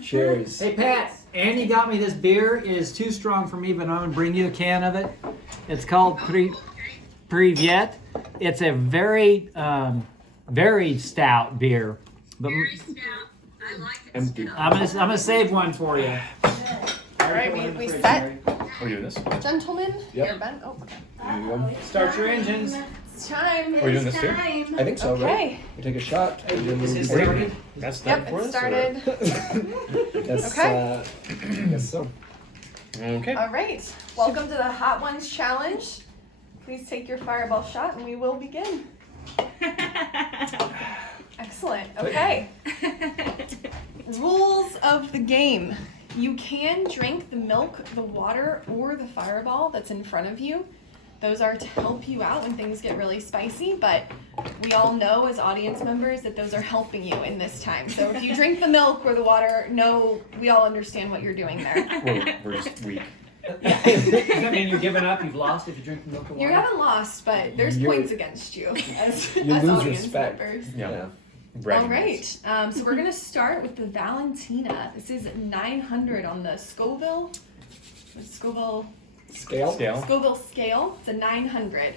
Cheers. Hey Pat, Andy got me this beer. It is too strong for me, but I'm gonna bring you a can of it. It's called Privyet. It's a very, very stout beer. But Very stout. I like it. Empty. stout. I'm gonna save one for you. All right, we set. Are we doing this? Gentlemen, Yep. here, Ben. Oh, okay. There you go. Start your engines. It's time. Are we doing this too? I think so, right? Okay. We take a shot. And then Is we it break. started? That's Yep, it started. Yes, Okay. Yes, so. Okay. All right. Welcome to the Hot Ones Challenge. Please take your fireball shot and we will begin. Excellent. Okay. Rules of the game. You can drink the milk, the water, or the fireball that's in front of you. Those are to help you out when things get really spicy, but we all know as audience members that those are helping you in this time. So if you drink the milk or the water, no, we all understand what you're doing there. We're just weak. Does that mean you're giving up? You've lost if you drink the milk and You water? haven't lost, but there's You're- points against you as, You as lose audience respect. members. Yeah. All Bragging right, so we're gonna start with the Valentina. This is 900 on the Scoville Scale. Scale. Scoville scale. It's a 900.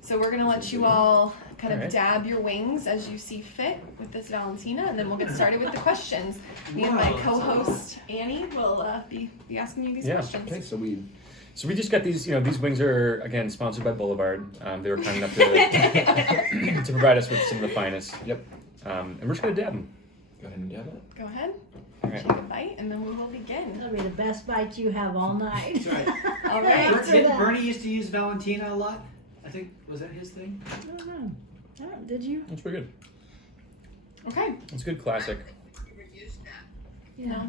So we're gonna let you all kind of Alright. dab your wings as you see fit with this Valentina, and then we'll get started with the questions. Me and my Wow, co-host Annie will be asking you these Yeah, questions. Okay, so we. So we just got these, these wings are, again, sponsored by Boulevard. They were kind enough to, to provide us with some of the finest. Yep. And we're just going to dab them. Go ahead and dab it. Go ahead, All right. take a bite, and then we will begin. That'll be the best bite you have all night. That's right. All right. Didn't Bernie used to use Valentina a lot? I think, was that his thing? I don't know. Oh, did you? That's pretty good. Okay. It's a good classic. Use that. Yeah.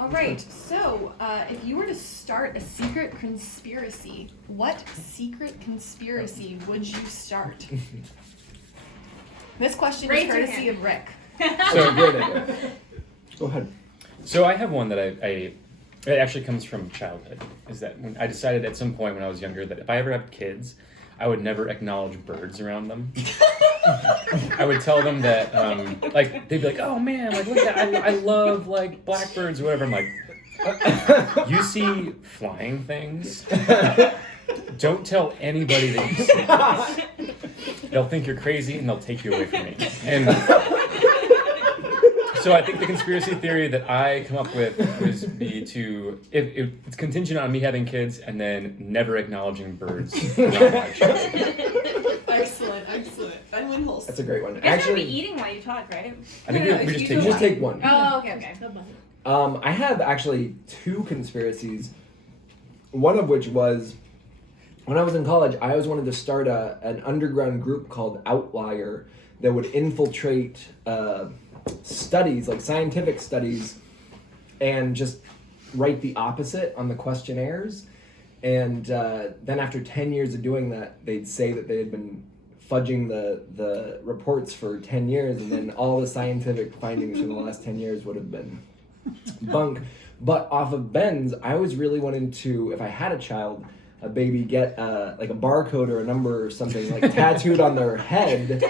All right. So, if you were to start a secret conspiracy, what secret conspiracy would you start? This question Raise is your courtesy hand. of Rick. So great idea. Go ahead. So I have one that it actually comes from childhood. Is that when I decided at some point when I was younger that if I ever have kids, I would never acknowledge birds around them. I would tell them that, like, they'd be like, "Oh man, like look at that, I love like blackbirds or whatever." I'm like, "You see flying things? Don't tell anybody that you see this. They'll think you're crazy and they'll take you away from me." And so I think the conspiracy theory that I come up with would be to, if it's contingent on me having kids and then never acknowledging birds around my children. Excellent, excellent. Ben Windholz. That's a great one. You guys gotta be Actually, eating while you talk, right? I think No, we just you take you just one. take one. Oh, okay, okay. I have actually two conspiracies. One of which was when I was in college, I always wanted to start an underground group called Outlier that would infiltrate studies, like scientific studies, and just write the opposite on the questionnaires. And then after 10 years of doing that, they'd say that they had been fudging the reports for 10 years, and then all the scientific findings from the last 10 years would have been bunk. But off of Ben's, I always really wanted to, if I had a child, a baby, get like a barcode or a number or something like tattooed on their head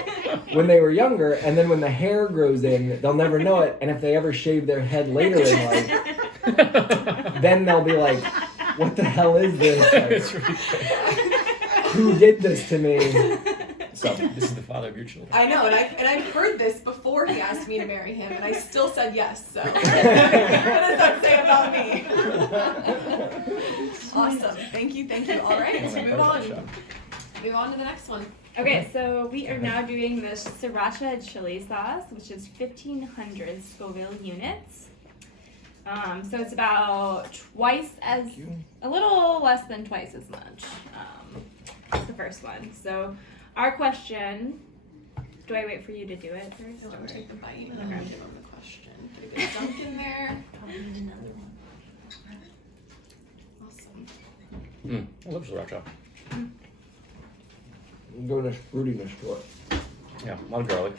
when they were younger, and then when the hair grows in, they'll never know it, and if they ever shave their head later in life, then they'll be like, what the hell is this? It's really I Who did this to me? So, This is the father of your children. know, and I've heard this before he asked me to marry him, and I still said yes. So, what does that say about me? Awesome. Thank you. All right, so move on. Move on to the next one. Okay, so we are now doing the sriracha chili sauce, which is 1,500 Scoville units. So it's about a little less than twice as much. That's the first one. So our question, do I wait for you to do it first? So I'll take the bite and Okay. then give him the question. Put a good dunk in there. Probably need another one. Awesome. I love sriracha. I'm going to fruitiness to it. Yeah, a lot of garlic.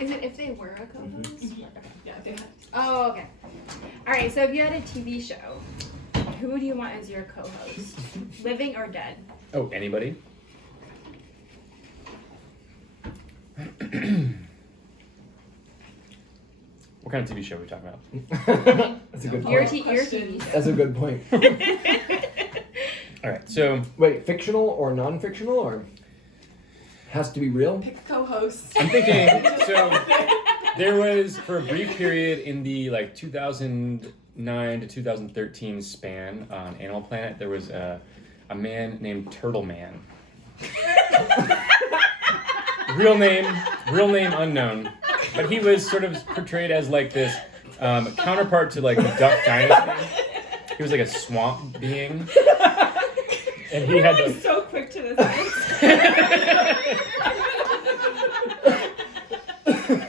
Is it if they were a co-host? Yeah, they had. Oh, okay. All right, so if you had a TV show, who do you want as your co-host? Living or dead? Oh, anybody? What kind of TV show are we talking about? That's a good Your, point. your TV show. That's a good point. All right, so Wait, fictional or non-fictional, or has to be real? Pick a co-host. I'm thinking. So there was for a brief period in the like 2009 to 2013 span on Animal Planet. There was a man named Turtle Man. Real name unknown, but he was sort of portrayed as like this counterpart to like the Duck Dynasty. He was like a swamp being, and he had the. So quick to the science.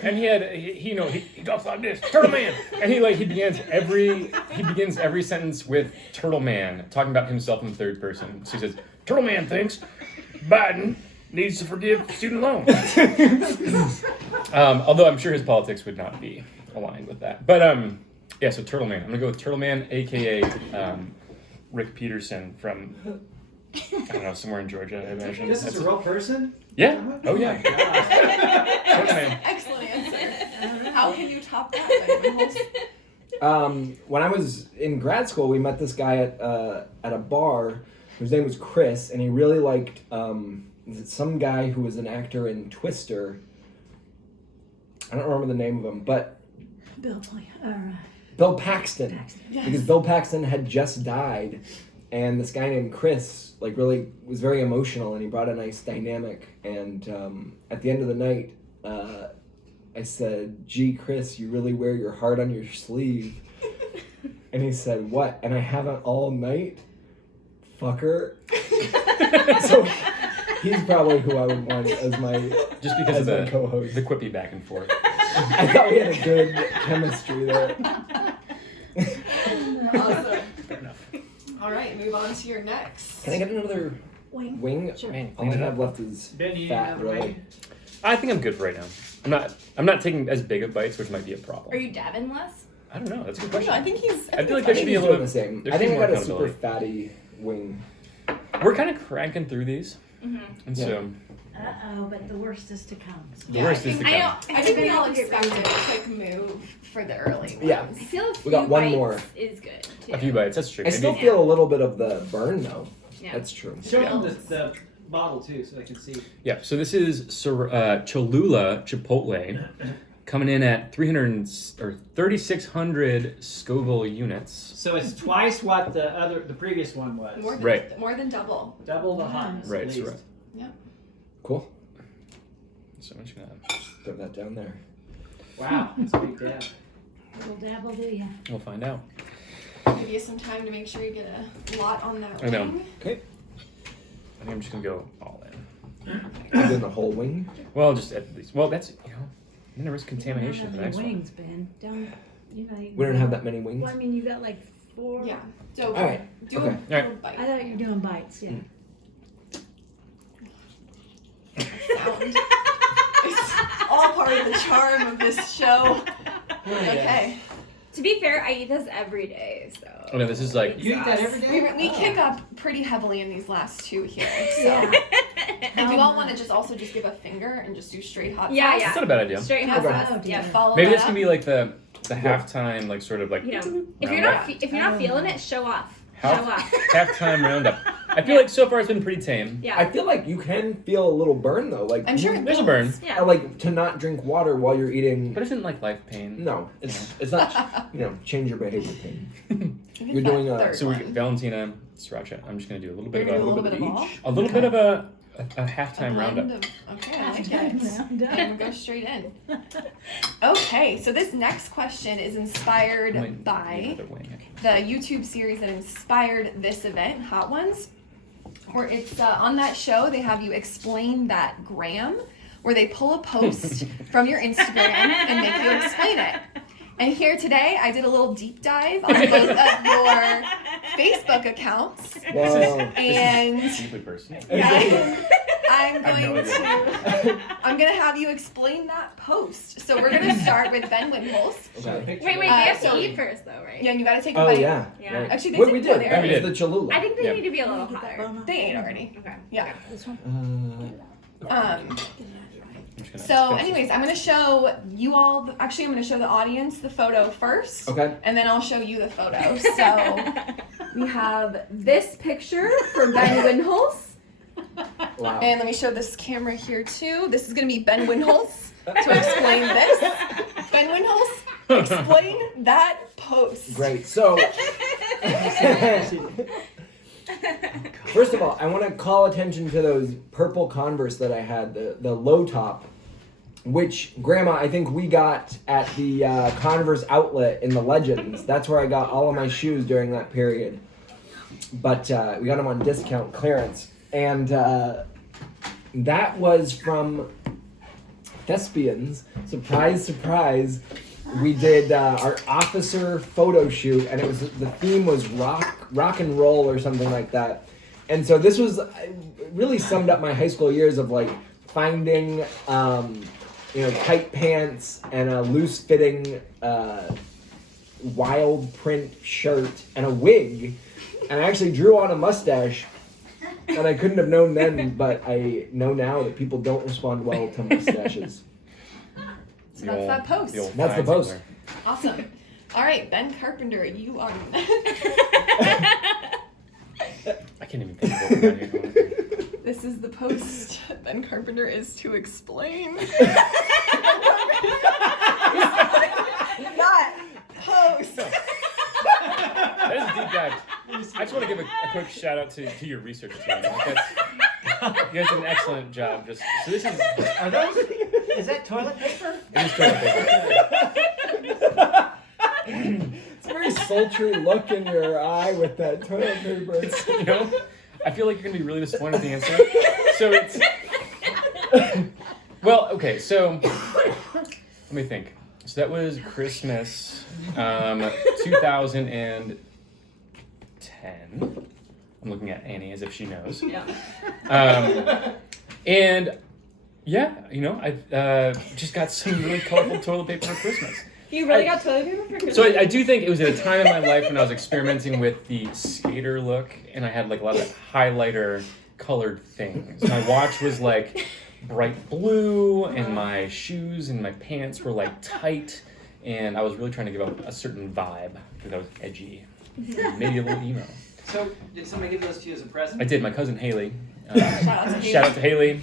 And he talks like this, Turtle Man, and he begins every sentence with Turtle Man, talking about himself in the third person. So he says, Turtle Man thinks Biden needs to forgive student loans. Although I'm sure his politics would not be aligned with that. But yeah, so Turtle Man. I'm gonna go with Turtle Man, aka Rick Peterson from I don't know, somewhere in Georgia, I imagine. This is a real person? Yeah. Oh yeah. Turtle Man. Excellent answer. How can you top that? When I was in grad school, we met this guy at a bar. His name was Chris, and he really liked some guy who was an actor in Twister. I don't remember the name of him, but Bill Paxton. Yes. Because Bill Paxton had just died, and this guy named Chris really was very emotional, and he brought a nice dynamic. And at the end of the night, I said, "Gee, Chris, you really wear your heart on your sleeve." And he said, "What?" And I haven't all night, fucker. So he's probably who I would want as my Just because of my co-host. the quippy back and forth. I thought we had a good chemistry there. Awesome. Fair enough. All right, move on to your next. Can I get another Wing. wing? Sure. Man, All I clean it have up. left is Ben, you need fat, another really. wing? I think I'm good for right now. I'm not taking as big of bites, which might be a problem. Are you dabbing less? I don't know. That's a good I don't know, question. I think he's. I feel like I there think should be a he's little doing the same. there I should be think I more got a super accountability. fatty wing. We're kind of cranking through these, Mm-hmm. and Yeah. so But the worst is to come. So. the worst is to I come. don't. I think we I've all been able to expected get a quick move for the early ones. Yeah. I feel a few We got one bites more. is good. Too. A few bites. That's true. I still Maybe- feel a little bit of the burn, though. Yeah. That's true. Show them the bottle too, so I can see. Yeah. So this is Cholula Chipotle, coming in at 3,600 Scoville units. So it's twice what the previous one was. More than, Right. more than double. Double the hotness. Right, At so least. right. Cool. So I'm just gonna. Throw that down there. Wow, that's a big dab. Little dabble, do ya? We'll find out. Give you some time to make sure you get a lot on that I know. wing. I think I'm just gonna go all in. I'm doing the whole wing. Well, just at least. Well, that's I'm gonna risk You don't contamination have for the any next one. wings, Ben. Don't. You know. We don't have that many wings. Well, I mean, you got like 4. Yeah. So All right. do Okay. a All right. little bite. I thought you were doing bites. Yeah. Sound. It's all part of the charm of this show. Okay. To be fair, I eat this every day, so. Oh no, this is like You eat that every day? We kick up pretty heavily in these last two here. So Yeah. if you all want to also just give a finger and just do straight hot Yeah, sauce. yeah. It's not a bad idea. Straight hot Okay. sauce. Oh, Yeah. dear. Follow Maybe that this can up. be like the halftime, like sort of like You know, if you're roundup. not if you're not feeling it, show off. Half- Show off. halftime roundup. I feel like so far it's been pretty tame. Yeah. I feel like you can feel a little burn, though. Like I'm sure you- it There's a builds. burn, Yeah. I like to not drink water while you're eating. but isn't like life pain. No, it's not. Change your behavior pain. It's You're doing a- third So we one. Valentina, Sriracha. I'm just gonna do a little bit You're of gonna a do a little bit of all? a little bit of a halftime blend roundup. of- okay, I like That's it. good. I'm done. And go straight in. Okay, so this next question is inspired Might need by another wing. the YouTube series that inspired this event, Hot Ones, where it's on that show they have you explain that gram, where they pull a post from your Instagram and make you explain it. And here today, I did a little deep dive on both of your Facebook accounts, Wow. and Deeply personal. I'm I have no going to I'm gonna have you explain that post. So we're gonna start with Ben Winholz. Okay. Wait, we Uh, have so- to eat first though, right? Yeah, and you gotta take a Oh bite. yeah. Yeah. Right. Actually, they What did we go did. there. That We was did. the Cholula. I think they Yeah. need to be a little Get that hotter. bone off. They ate already. Okay. Yeah. This one. Uh, Um, just gonna So, discuss anyways, I'm gonna show you all. Actually, I'm gonna show the audience the photo first, Okay. and then I'll show you the photo. So we have this picture for Ben Winholz, Wow. and let me show this camera here too. This is gonna be Ben Winholz to explain this. Ben Winholz, explain that post. Great. So, first of all, I want to call attention to those purple Converse that I had, the low top, which Grandma, I think we got at the Converse outlet in the Legends. That's where I got all of my shoes during that period. But we got them on discount clearance, and that was from Thespians. Surprise, surprise. We did our officer photo shoot, and the theme was rock and roll or something like that. And so this was really summed up my high school years of like finding tight pants and a loose fitting wild print shirt and a wig, and I actually drew on a mustache. And I couldn't have known then, but I know now that people don't respond well to mustaches. So that's that post. That's the post. Awesome. All right, Ben Carpenter, you are. I can't even think of what we're doing here. This is the post Ben Carpenter is to explain. Not post. That is a deep dive. I just want to give a quick shout out to your research team. Like you guys did an excellent job. So this is Are those? Is that toilet paper? it is toilet paper. It's a very sultry look in your eye with that toilet paper. I feel like you're gonna be really disappointed with the answer. So it's well, okay. So let me think. So that was Christmas, 2010. I'm looking at Annie as if she knows. Yeah. And yeah, I've just got some really colorful toilet paper for Christmas. You really got toilet paper for Christmas? So I do think it was at a time in my life when I was experimenting with the skater look, and I had like a lot of highlighter colored things. My watch was like bright blue, and my shoes and my pants were like tight, and I was really trying to give up a certain vibe because I was edgy, maybe a little emo. So, did somebody give those to you as a present? I did. My cousin Haley. Shout out to Haley.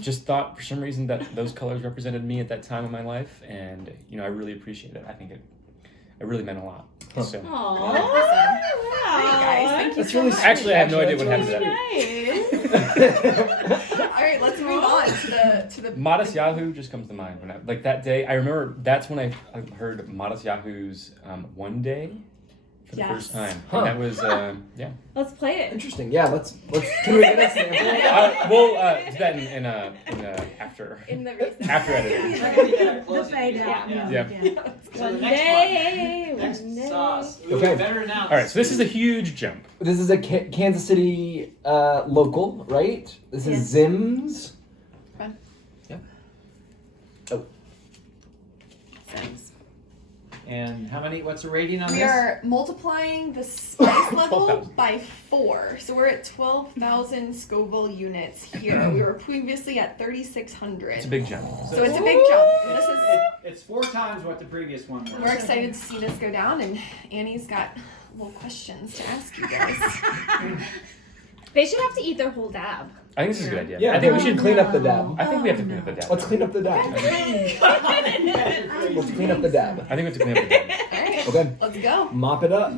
Just thought for some reason that those colors represented me at that time in my life, and I really appreciate it. I think it really meant a lot. So Aww. Awesome. Thank you guys. Thank you That's so really much. sweet. actually, I have no idea what That's happened to that. Nice. All right, let's move on to the Modest Yahoo just comes to mind when like that day. I remember that's when I heard Modest Yahoo's "One Day" for the first time. Huh. And that was yeah. Let's play it. Interesting. Yeah, let's. Can we get a sample? We'll do that in after In the recess. after editing. The fade out. Yeah. So One the day. next One day. sauce. We Okay. better announce. All right, so this is a huge jump. This is a Kansas City local, right? This is Yes. Zim's. Sims. And how many? What's the rating on We this? are multiplying the spice level 12,000. by 4. So we're at 12,000 Scoville units here. We were previously at 3,600. It's a big jump. So it's a big jump. And this is It's 4 times what the previous one was. we're excited to see this go down, and Annie's got little questions to ask you guys. They should have to eat their whole dab. I think this is a good idea. Yeah, I think we we should. should clean up the dab. I think we have to clean up the dab. Let's clean up the dab. Let's clean up the dab. I think we have to clean up the dab. All right, Okay. let's go. Mop it up.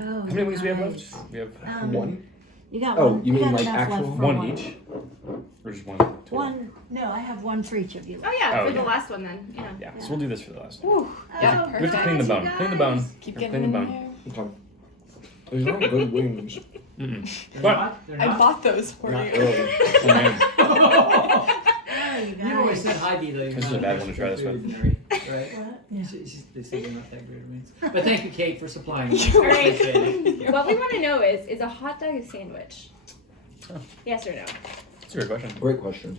Oh, How many wings do we have left? We have One. You got Oh, one. you We mean got like enough actual- left for one each, or just one? Total? One. No, I have one for each of you. Oh yeah, Oh, for yeah. the last one then. Yeah. Yeah, so we'll do this for the last one. Whew. Yeah. Yeah, We have to perfect. clean the bone. you Clean the bone. guys. Keep We have getting to clean in the bone. there. Okay. These are good wings. Mm-mm. They're But not? They're I not? bought those for Not you. early. oh, man. Oh, you You always guys. said Heidi though. This is a bad one to try this with. Right? What? Yeah. They said you're not that great at wings. But thank you, Kate, for supplying. All right. Appreciate it. What we want to know is a hot dog a sandwich? Oh. Yes or no? That's a good question. Great question.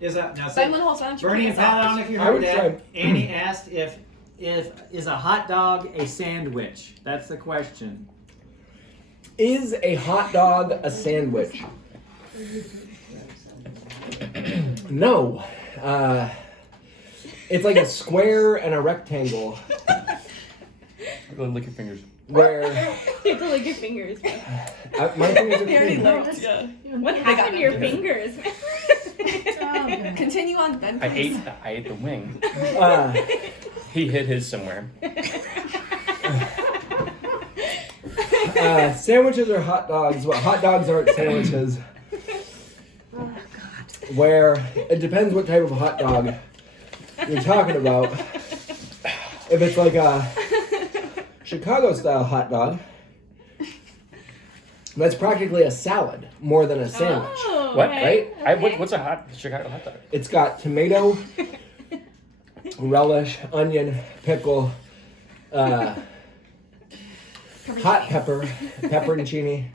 Is that now? Simon Holtz, why don't you Bernie kick and us Pat, I off? don't know if you I heard would that. try- Annie asked if is a hot dog a sandwich? That's the question. Is a hot dog a sandwich? No. It's like a square and a rectangle Go lick your fingers. where You have to lick your fingers. my fingers are They already clean. looked. Yeah. What got happened to your them. fingers? Oh, good. Continue on, Ben. I please. ate the wing. Uh, He hid his somewhere. Sandwiches or hot dogs? Well, hot dogs aren't sandwiches. Oh, God. Where it depends what type of hot dog you're talking about. If it's like a Chicago style hot dog, that's practically a salad more than a sandwich. Oh, What? okay, Right? okay. What's a hot Chicago hot dog? It's got tomato, relish, onion, pickle, hot pepper, pepperoncini,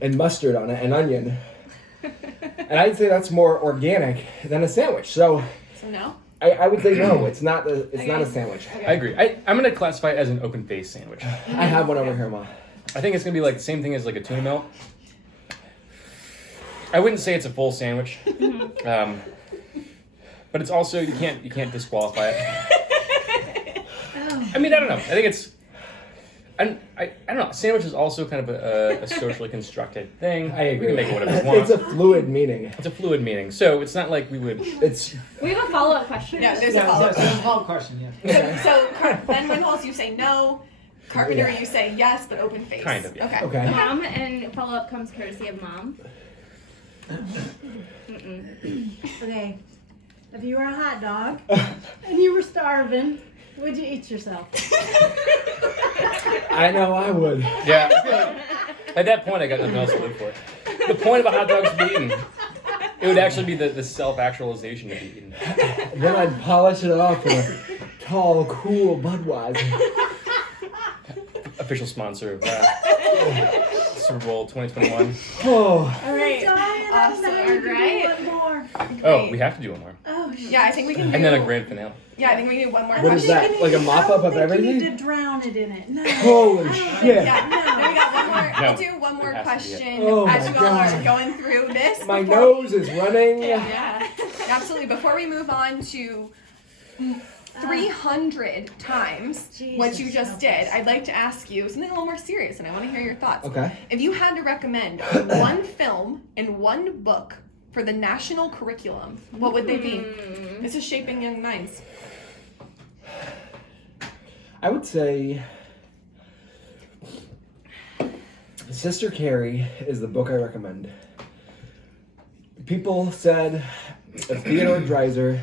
and mustard on it, and onion. And I'd say that's more organic than a sandwich. So So no? I would say no. It's not a sandwich. I agree. I'm gonna classify it as an open face sandwich. I have one over here, Ma. I think it's gonna be like the same thing as like a tuna melt. I wouldn't say it's a full sandwich, but it's also you can't disqualify it. I mean I don't know. I think it's. I don't know. Sandwich is also kind of a socially constructed thing. I agree. We can make it whatever we want. It's a fluid meaning. It's a fluid meaning, so it's not like we would. It's We have a follow-up question. Yeah, there's a Yeah, follow-up. that's a follow-up question, yeah. So, Ben Winholz, you say no. Carpenter, Yeah. you say yes, but open face. Kind of, yeah. Okay. okay. Mom, and follow-up comes courtesy of Mom. Okay. If you were a hot dog and you were starving, would you eat yourself? I know I would. Yeah. At that point, I got nothing else to live for. The point of a hot dog is to be eaten. It would actually be the self-actualization to be eaten. Then I'd polish it off with a tall, cool Budweiser. Official sponsor of Super Bowl 2021. Oh, All right. Dying Awesome, of that. right? One more. Oh, we have to do one more. Oh, shit. Yeah, I think we can do. And then a grand finale. Yeah, I think we need one more What is question. that? Like a mop-up of I don't think you everything? need to drown it in it. No. Holy I don't shit. think- Yeah, no, we got one more. No, We'll do one more it has to be it. question Oh as my you all are God. going through this. My before- nose is running. Yeah, absolutely. Before we move on to 300 times what you Jesus, just help did, us. I'd like to ask you something a little more serious, and I want to hear your thoughts. Okay. If you had to recommend one film and one book for the national curriculum, what would they be? This is Shaping Young Minds. I would say Sister Carrie is the book I recommend. People said of Theodore Dreiser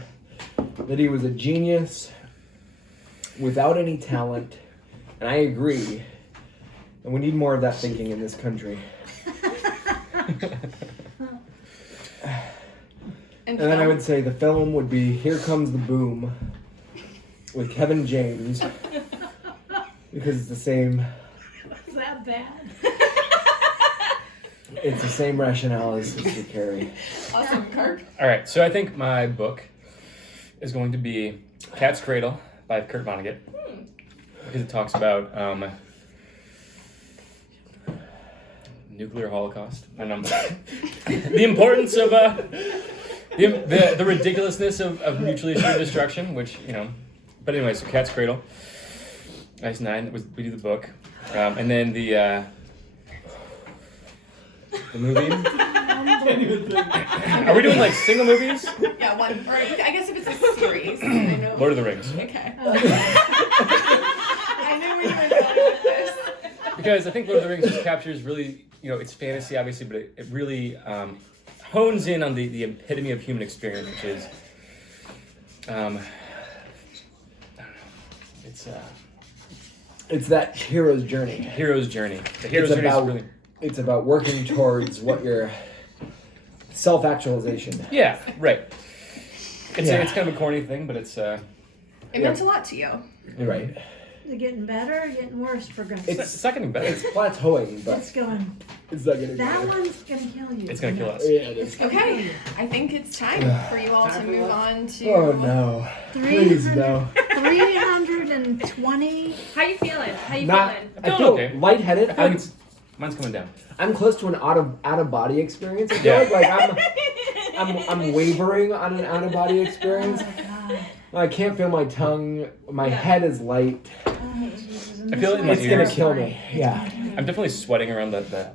that he was a genius without any talent, and I agree. And we need more of that thinking in this country. And then I film. would say the film would be Here Comes the Boom with Kevin James because it's the same. Is that bad? It's the same rationale as Sister Carrie. Awesome, Kirk. All right, so I think my book is going to be Cat's Cradle by Kurt Vonnegut because it talks about nuclear holocaust and the importance of the ridiculousness of mutually assured destruction, which But anyway, so Cat's Cradle, Ice Nine. We do the book, and then the movie. Are we doing like single movies? Yeah, one. Or I guess if it's a series. I know. Lord of the Rings. Okay. I knew we were done with this. Because I think Lord of the Rings just captures really, it's fantasy obviously, but it really hones in on the epitome of human experience, which is, I don't know, It's that hero's journey. hero's journey. The hero's It's journey about- is really, It's about working towards what your self-actualization. yeah, right. It's Yeah. it's kind of a corny thing, but it's It meant a lot to you. You're right. Is it getting better or getting worse progressively? it's not getting better. It's plateauing, but It's going. it's not getting That better. one's gonna kill you. It's gonna kill us. Yeah, it is. Okay. I think it's time for you all to move on to. Oh no. Please no. 300 120. How you feeling? How you Not. feeling? I Doing feel okay. lightheaded. I feel like Mine's coming down. I'm close to an out of body experience. I feel Yeah. like I'm wavering on an out of body experience. God. I can't feel my tongue. My head is light. Oh, Jesus. I feel it in my It's gonna ears. kill me. Yeah. I'm definitely sweating around the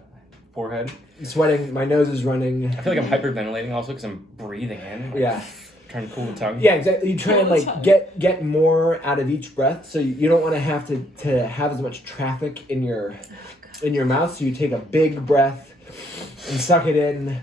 forehead. Sweating. My nose is running. I feel like I'm hyperventilating also because I'm breathing in. Yeah. Trying to cool the tongue. Yeah, exactly. You try and like get more out of each breath, so you don't want to have to have as much traffic in your mouth. So you take a big breath and suck it in.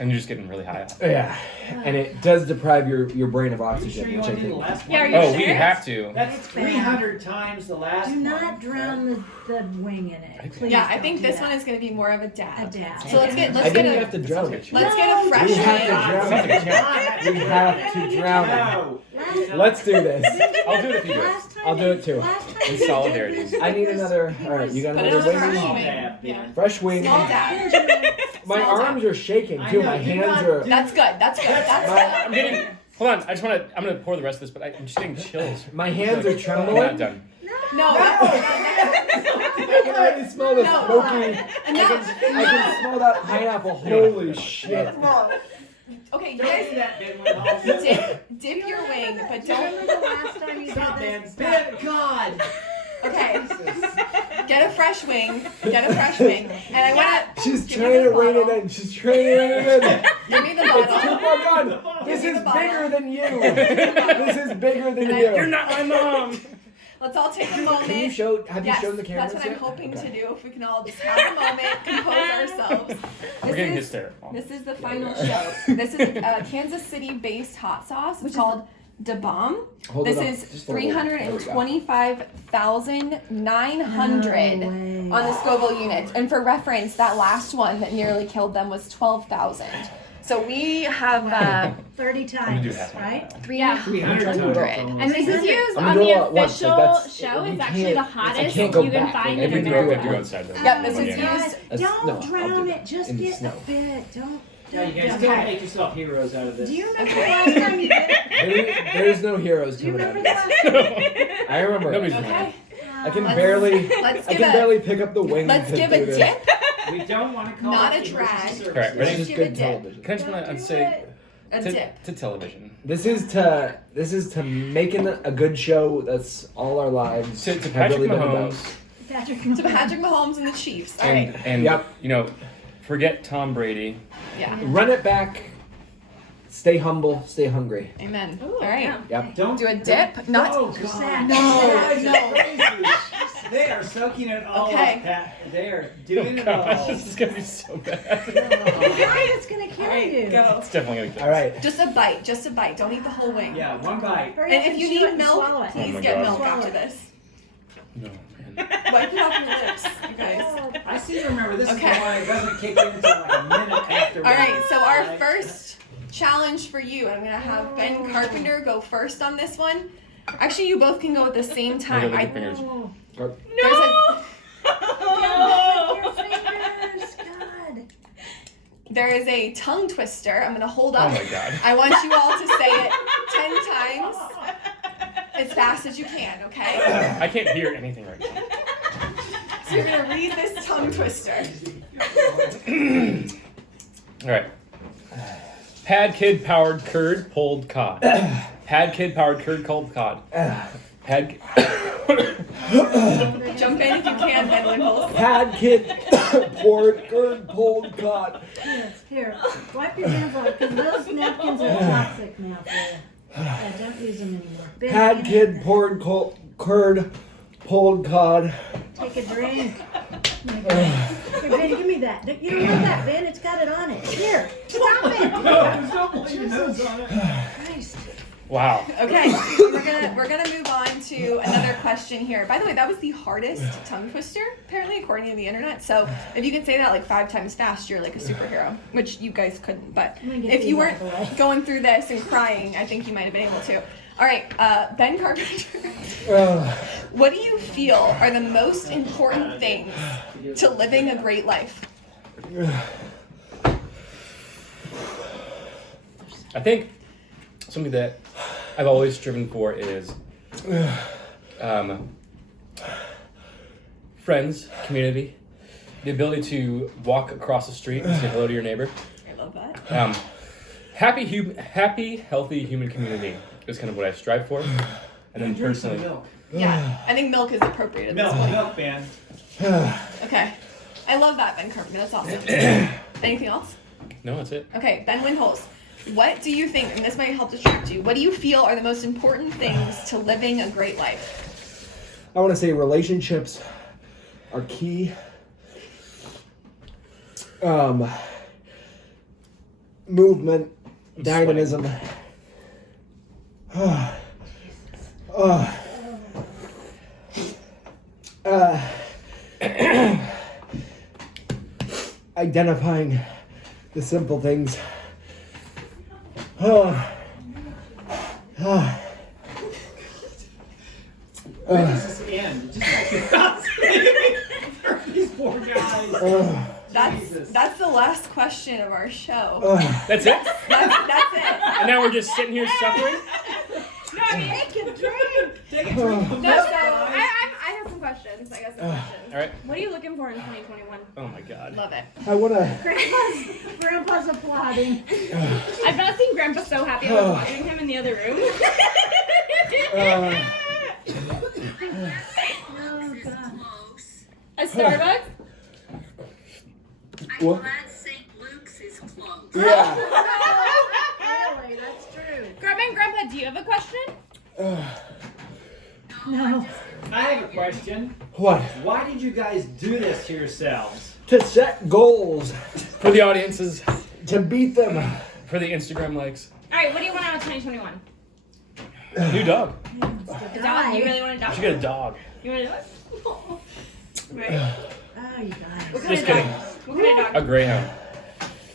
And you're just getting really high. Yeah, and it does deprive your brain of Are you oxygen, sure you which want I to do the think. last Yeah, are one? you Oh, sure? we have to. That's It's bad. 300 times the last Do one. not drown the wing in it. Please Yeah, I don't think do this that. one is going to be more of a A dab. dab. So let's get I let's think get you a have to drown it. let's get a fresh We have to wing. drown Sounds like a it. challenge. We have to drown it. No. Let's do this. I'll do it if you do it. Last time I'll do it too. last time In you did solidarity. this, I need it was- another. All right, you got Put it another on the wing. fresh Small wing. dab, Yeah. Ben. Fresh wing. Small dab. My Small dab. arms are shaking I too. know, My do hands not are. do- That's good. That's good. That's My- good. I'm getting. Hold on. I'm gonna pour the rest of this, but I'm just getting chills. My hands are I'm not trembling. done. No, that's I can already smell the No. smoky. I no. can smell that pineapple. Holy shit. Okay, you Don't guys do that, Ben Winhall. dip your wing, but Do you don't. remember the last time you Stop, did Ben. this? Ben, God. Okay, get a fresh wing. Get a fresh wing, and I want to. She's trying to rein it in. She's trying to rein it in. Give me the It's too bottle. far gone. This Give me is the bottle. bigger than you. This is bigger than you. You're not my mom. Let's all take a Can you moment. show? Have you Yes, shown the cameras that's what I'm yet? hoping Okay. to do. If we can all just have a moment, compose ourselves. We're getting This is hysterical. this is the final show. This is a Kansas City-based hot sauce. It's called Da Bomb. Hold This it up. is Just hold it up. There we go. 325,900 No way. on the Scoville units. And for reference, that last one that nearly killed them was 12,000. So we have 30 I'm gonna do times, half right? 300. And this is used I'm on gonna do the it at once, official like that's- show. we It's actually the can't- hottest I you can't go can back. find Like, in If we throw it, we have to go America. outside. Though. Yep, this When is you- used. Don't No, I'll do drown that it. Just in the get snow. a bit. Don't. Yeah, you guys Okay. don't make yourself heroes out of this. Do you remember the last time you did it? There's no heroes Do you coming remember out. the last I remember. Nobody's Okay, I can Let's- barely. let's I give can a barely pick up the wing. let's to give do a this. dip. We don't want to call Not it a emergency drag. services. Alright, ready? This is Give a good dip. television. Can I just want to say A dip. to television This is to making a good show. That's all our lives to have Patrick really been about. Mahomes Patrick To Patrick Mahomes and the Chiefs. All right. and Yep. you know, forget Tom Brady. Yeah. Run it back. Stay humble. Stay hungry. Amen. Ooh, All right. yeah. Yep. Don't Do a dip. Not. Oh, God. Sad. No. They are soaking it all Okay. up, Pat. They are Oh doing it all. gosh, this is gonna be so bad. Why? It's gonna kill All right. you. Go. It's definitely gonna kill All right. Just a bite. Just a bite. Don't eat the whole wing. Yeah, one bite. Hurry up And if you chew it need and milk, swallow it. Oh please my get God. milk Swallow after it. this. No, man. Wipe it off your lips, you guys. Oh, I seem to remember this Okay. is the one that doesn't kick in until like a minute after. All right. So our Right? first challenge for you. I'm gonna have Ben Carpenter go first on this one. Actually, you both can go at the same time. Look at I, the fingers. oh. there's a Your fingers, God. there is a tongue twister. I'm gonna hold Oh up. my god. I want you all to say it 10 times as fast as you can. Okay? I can't hear anything right now. So you're gonna read this tongue twister. All right. Pad kid powered curd pulled cod. Pad kid powered curd pulled cod. Pad. Jump in if you can, Ben Winkles. Pad kid poured curd pulled cod. Here, wipe your hands off because those napkins are toxic now for you. Yeah, don't use them anymore. Ben, Pad give kid me poured curd pulled cod. that. Take a drink. Here, Ben, give me that. You don't want that, Ben. It's got it on it. Here, stop it. Don't put your nose on it. Christ. Wow. Okay, we're gonna move on to another question here. By the way, that was the hardest tongue twister, apparently, according to the internet. So if you can say that like 5 times fast, you're like a superhero, which you guys couldn't. But I'm gonna get if you these weren't out of the way. going through this and crying, I think you might have been able to. All right, Ben Carpenter, what do you feel are the most important things to living a great life? I think something that I've always striven for is Friends, community, the ability to walk across the street and say hello to your neighbor. I love that. Happy, healthy human community is kind of what I strive for. And then Drink some personally, milk. Yeah, I think milk is appropriate at this Milk, point. milk, man. Okay. I love that, Ben Carpenter. That's awesome. Anything else? no, that's it. Okay, Ben Windholz. What do you think, and this might help distract you, what do you feel are the most important things to living a great life? I want to say relationships are key. Movement, dynamism. Identifying the simple things. When does this end? Just these poor guys. That's the last question of our show. That's it? That's it. And now we're just sitting here suffering? No, I mean, Take a drink. Take a drink of no, milk, so guys. I have some questions. I got some questions. All right. What are you looking for in 2021? Oh my God. Love it. I want to. Grandpa's applauding. I've not seen Grandpa so happy. I was watching him in the other room. Oh, God. A Starbucks? What? Glad St. Luke's is closed. Yeah. Really, that's true. Grandma and Grandpa, do you have a question? No. I have a question. What? Why did you guys do this to yourselves? To set goals, For the audiences, to beat them. for the Instagram likes, All right, what do you want out of 2021? new dog. A dog? You really want a You dog? should get a dog. You want a dog? Right. Oh, you guys. What kind Just of kidding. dog? What kind of A dog? greyhound.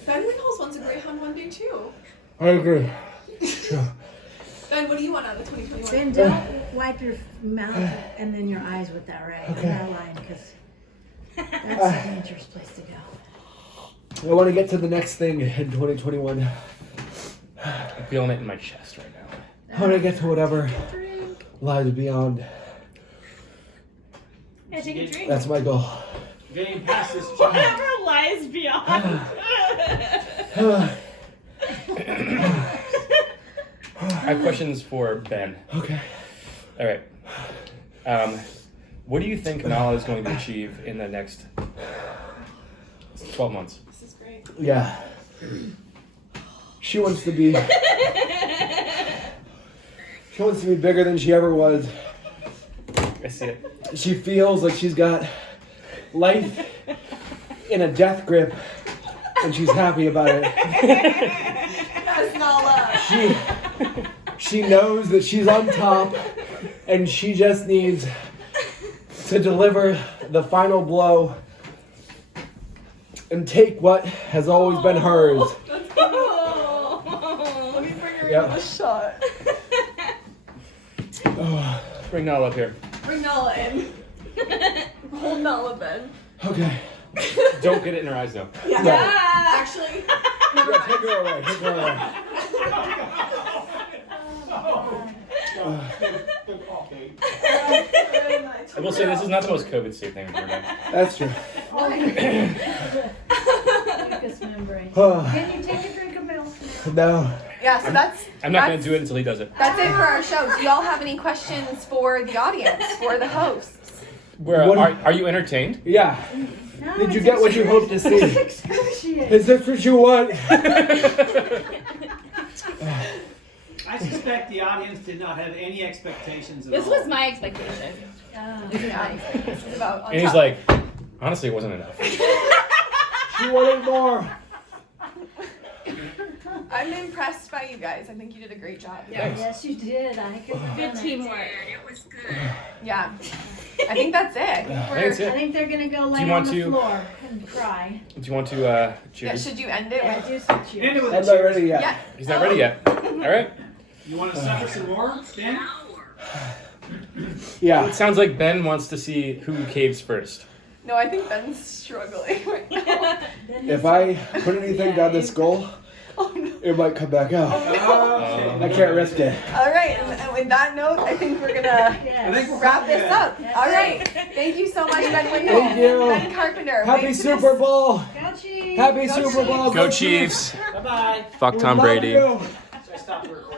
Ben Windholz wants a Greyhound one day too. I agree. Ben, what do you want out of 2021? Then don't wipe your mouth and then your eyes with that rag. I'm not lying, because that's a dangerous place to go. I want to get to the next thing in 2021. I'm feeling it in my chest right now. I want to get to whatever lies beyond. Yeah, take a drink. That's my goal. Getting past this giant. Whatever lies beyond. I have questions for Ben. Okay. All right. What do you think Nala is going to achieve in the next 12 months? This is great. Yeah. She wants to be. She wants to be bigger than she ever was. I see it. She feels like she's got life in a death grip, and she's happy about it. That's Nala. She knows that she's on top, and she just needs to deliver the final blow and take what has always been hers. Let me bring her Yep. into the shot. Oh, Bring Nala up here. Bring Nala in. Hold Nala, Ben. okay. Don't get it in her eyes though. Yeah. Yeah. Actually, Yeah, take her away. Take her away. I will say this is not the most COVID safe thing I've ever done. That's true. Mucous membrane. Oh, Can you take a drink of milk? no. yeah. So that's. I'm not going that's- to do it until he does it. That's it for our show. Do y'all have any questions for the audience, for the hosts? What- Are you entertained? Yeah. No, Did you it's get what you hoped to see? excruciating. Is this what you want? I suspect the audience did not have any expectations at This all. was my expectation. Oh, Yeah. This is about on And he's top. like, honestly, it wasn't enough. She wanted more. I'm impressed by you guys. I think you did a great job. yes, you did. I could have Good done it. teamwork. It was good. Yeah. I think that's it. I think I think we're, it's I it. think they're gonna go you lay on want the to- floor and cry. Do you want to yeah, cheers? should you end it Yeah, with? do some End it cheers. with a I'm not cheers. ready yet. Yeah. He's not ready yet. All right. You want to suffer some more, Ben? Hour. Yeah. It sounds like Ben wants to see who caves first. No, I think Ben's struggling right now. If I put anything down this goal, Oh, no. It might come back out. Okay. I can't risk it. All right, and with that note, I think we're gonna I think we're wrap this good. up. All right, thank you so much, Ben Wickham. Thank you. Ben Carpenter. Happy Thanks for Super Bowl. Go Chiefs! Happy Super Bowl. Go Chiefs. Bye-bye. Fuck We Tom love Brady. you. So I stopped the recording.